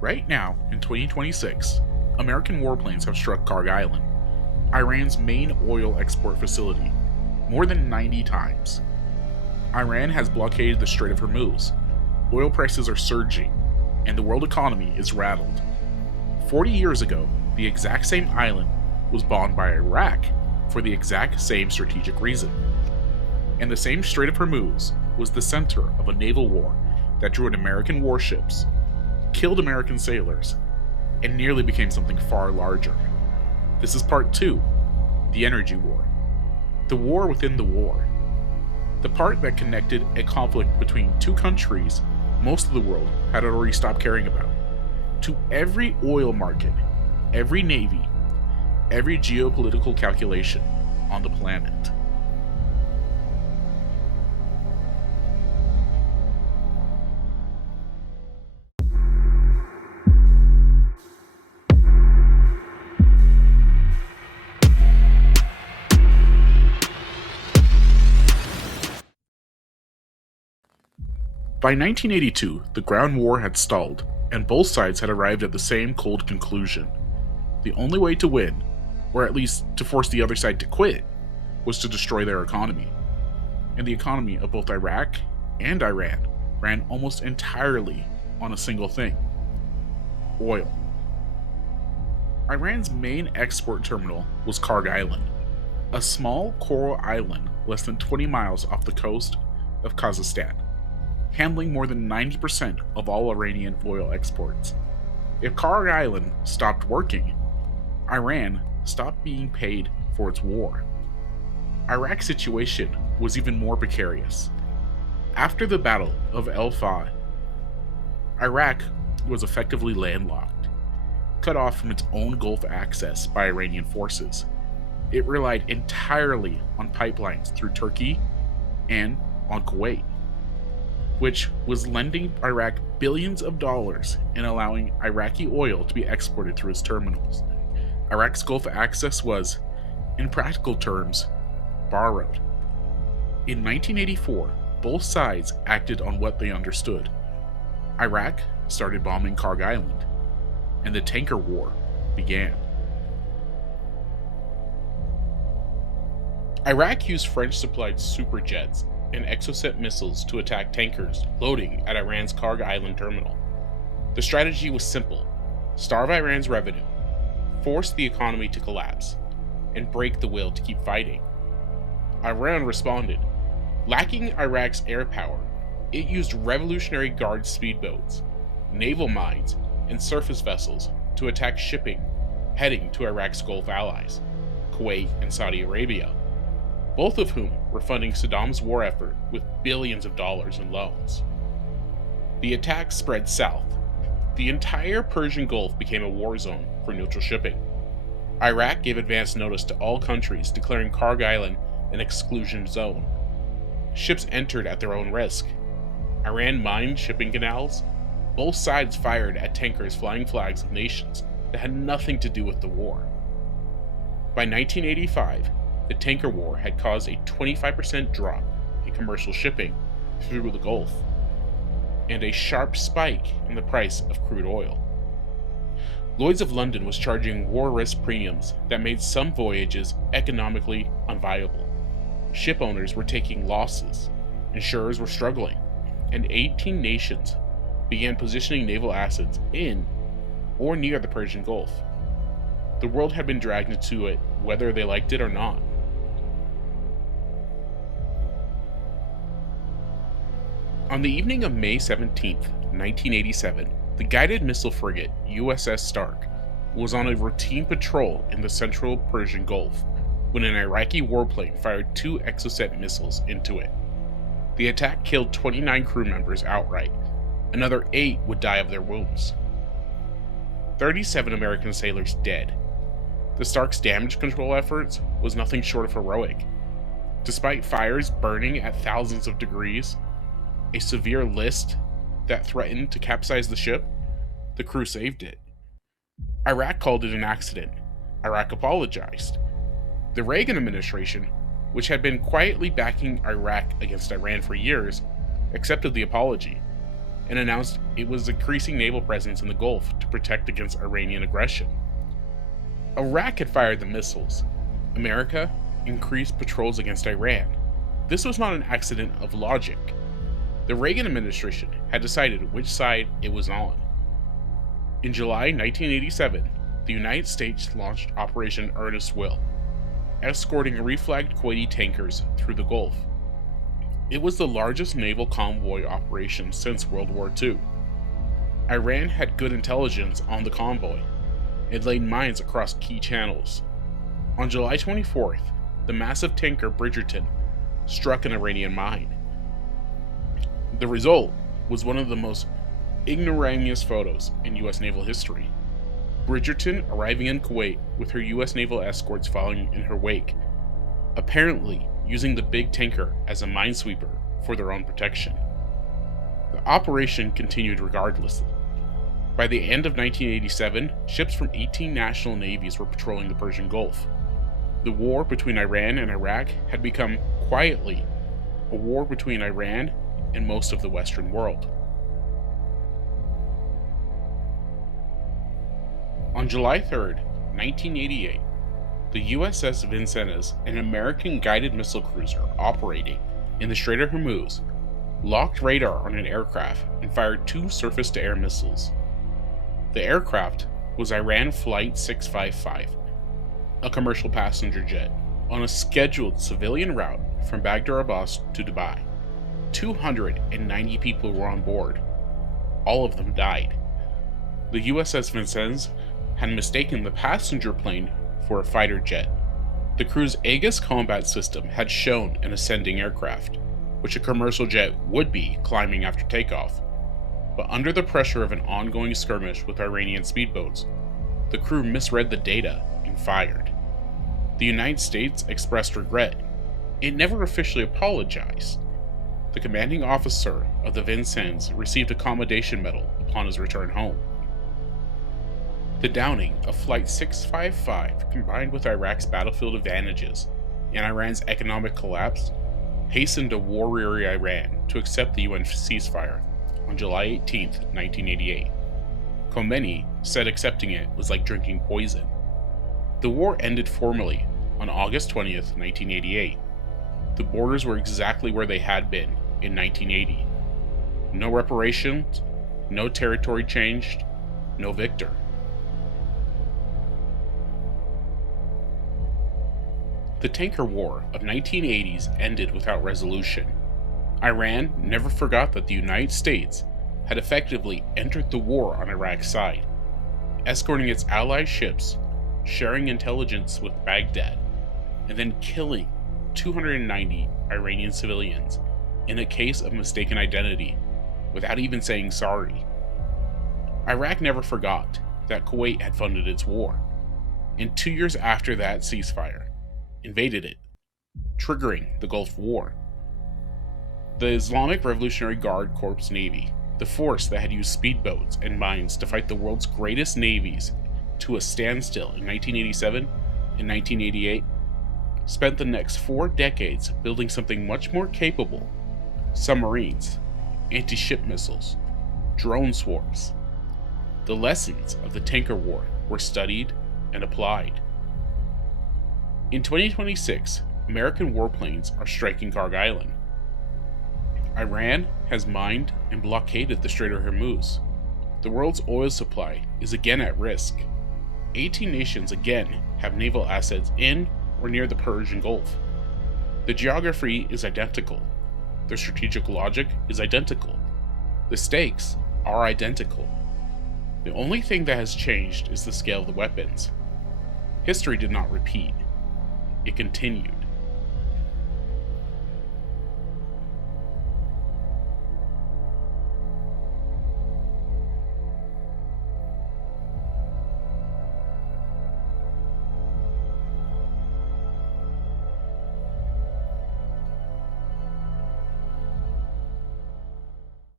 Right now, in 2026, American warplanes have struck Kharg Island, Iran's main oil export facility, more than 90 times. Iran has blockaded the Strait of Hormuz, oil prices are surging, and the world economy is rattled. 40 years ago, the exact same island was bombed by Iraq for the exact same strategic reason. And the same Strait of Hormuz was the center of a naval war that drew in American warships, killed American sailors, and nearly became something far larger. This is part 2, the energy war. The war within the war. The part that connected a conflict between two countries most of the world had already stopped caring about. To every oil market, every navy, every geopolitical calculation on the planet. By 1982, the ground war had stalled, and both sides had arrived at the same cold conclusion. The only way to win, or at least to force the other side to quit, was to destroy their economy. And the economy of both Iraq and Iran ran almost entirely on a single thing: oil. Iran's main export terminal was Kharg Island, a small coral island less than 20 miles off the coast of Kazakhstan, handling more than 90% of all Iranian oil exports. If Kharg Island stopped working, Iran stopped being paid for its war. Iraq's situation was even more precarious. After the Battle of El Fah, Iraq was effectively landlocked, cut off from its own Gulf access by Iranian forces. It relied entirely on pipelines through Turkey and on Kuwait, which was lending Iraq billions of dollars and allowing Iraqi oil to be exported through its terminals. Iraq's Gulf access was, in practical terms, borrowed. In 1984, both sides acted on what they understood. Iraq started bombing Kharg Island, and the tanker war began. Iraq used French-supplied superjets and Exocet missiles to attack tankers loading at Iran's Kharg Island terminal. The strategy was simple: starve Iran's revenue, force the economy to collapse, and break the will to keep fighting. Iran responded. Lacking Iraq's air power, it used Revolutionary Guard speedboats, naval mines, and surface vessels to attack shipping heading to Iraq's Gulf allies, Kuwait and Saudi Arabia, both of whom were funding Saddam's war effort with billions of dollars in loans. The attack spread south. The entire Persian Gulf became a war zone for neutral shipping. Iraq gave advance notice to all countries, declaring Kharg Island an exclusion zone. Ships entered at their own risk. Iran mined shipping canals. Both sides fired at tankers flying flags of nations that had nothing to do with the war. By 1985, the tanker war had caused a 25% drop in commercial shipping through the Gulf, and a sharp spike in the price of crude oil. Lloyd's of London was charging war risk premiums that made some voyages economically unviable. Ship owners were taking losses, insurers were struggling, and 18 nations began positioning naval assets in or near the Persian Gulf. The world had been dragged into it whether they liked it or not. On the evening of May 17, 1987, the guided missile frigate USS Stark was on a routine patrol in the central Persian Gulf when an Iraqi warplane fired 2 Exocet missiles into it. The attack killed 29 crew members outright. Another 8 would die of their wounds. 37 American sailors dead. The Stark's damage control efforts was nothing short of heroic. Despite fires burning at thousands of degrees, a severe list that threatened to capsize the ship, the crew saved it. Iraq called it an accident. Iraq apologized. The Reagan administration, which had been quietly backing Iraq against Iran for years, accepted the apology. and announced it was increasing naval presence in the Gulf to protect against Iranian aggression. Iraq had fired the missiles. America increased patrols against Iran. This was not an accident of logic. The Reagan administration had decided which side it was on. In July 1987, the United States launched Operation Earnest Will, escorting reflagged Kuwaiti tankers through the Gulf. It was the largest naval convoy operation since World War II. Iran had good intelligence on the convoy. It laid mines across key channels. On July 24th, the massive tanker Bridgerton struck an Iranian mine. The result was one of the most ignoramus photos in U.S. naval history. Bridgerton arriving in Kuwait with her U.S. naval escorts following in her wake, apparently using the big tanker as a minesweeper for their own protection. The operation continued regardless. By the end of 1987, ships from 18 national navies were patrolling the Persian Gulf. The war between Iran and Iraq had become, quietly, a war between Iran and most of the Western world. On July 3, 1988, the USS Vincennes, an American guided missile cruiser operating in the Strait of Hormuz, locked radar on an aircraft and fired 2 surface-to-air missiles. The aircraft was Iran Flight 655, a commercial passenger jet, on a scheduled civilian route from Baghdad Abbas to Dubai. 290 people were on board. All of them died. The USS Vincennes had mistaken the passenger plane for a fighter jet. The crew's Aegis combat system had shown an ascending aircraft, which a commercial jet would be climbing after takeoff. But under the pressure of an ongoing skirmish with Iranian speedboats, the crew misread the data and fired. The United States expressed regret. It never officially apologized. The commanding officer of the Vincennes received a commendation medal upon his return home. The downing of Flight 655, combined with Iraq's battlefield advantages and Iran's economic collapse, hastened a war-weary Iran to accept the UN ceasefire on July 18, 1988. Khomeini said accepting it was like drinking poison. The war ended formally on August 20, 1988. The borders were exactly where they had been in 1980. No reparations, no territory changed, no victor. The tanker war of 1980s ended without resolution. Iran never forgot that the United States had effectively entered the war on Iraq's side, escorting its allied ships, sharing intelligence with Baghdad, and then killing 290 Iranian civilians in a case of mistaken identity without even saying sorry. Iraq never forgot that Kuwait had funded its war, and 2 years after that ceasefire, invaded it, triggering the Gulf War. The Islamic Revolutionary Guard Corps Navy, the force that had used speedboats and mines to fight the world's greatest navies to a standstill in 1987 and 1988, spent the next 4 decades building something much more capable: submarines, anti-ship missiles, drone swarms. The lessons of the tanker war were studied and applied. In 2026, American warplanes are striking Kharg Island. Iran has mined and blockaded the Strait of Hormuz. The world's oil supply is again at risk. 18 nations again have naval assets in or near the Persian Gulf. The geography is identical. The strategic logic is identical. The stakes are identical. The only thing that has changed is the scale of the weapons. History did not repeat. It continued.